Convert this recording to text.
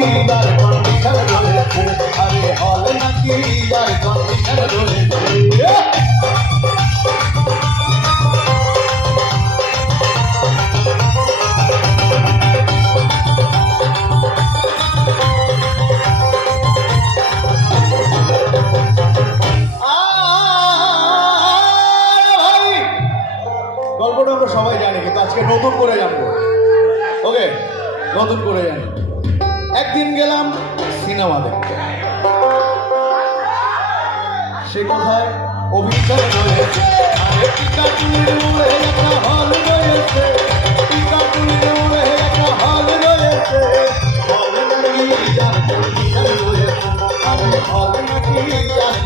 নাকি আর কন্ডিশন রয়েছে, আরে হল নাকি আর কন্ডিশন রয়েছে। গল্পটা আমরা সবাই জানি, কিন্তু আজকে নতুন করে জানবো। ওকে, নতুন করে জানি। একদিন গেলাম সিনেমা দেখতে, সে কোথায় অভিনয় রয়েছে, আরে টিকাটুলির মোড়ে একটা হল রয়েছে, টিকাটুলির মোড়ে একটা হল রয়েছে, হল নাকি আর কন্ডিশন রয়েছে, আরে হল নাকি আর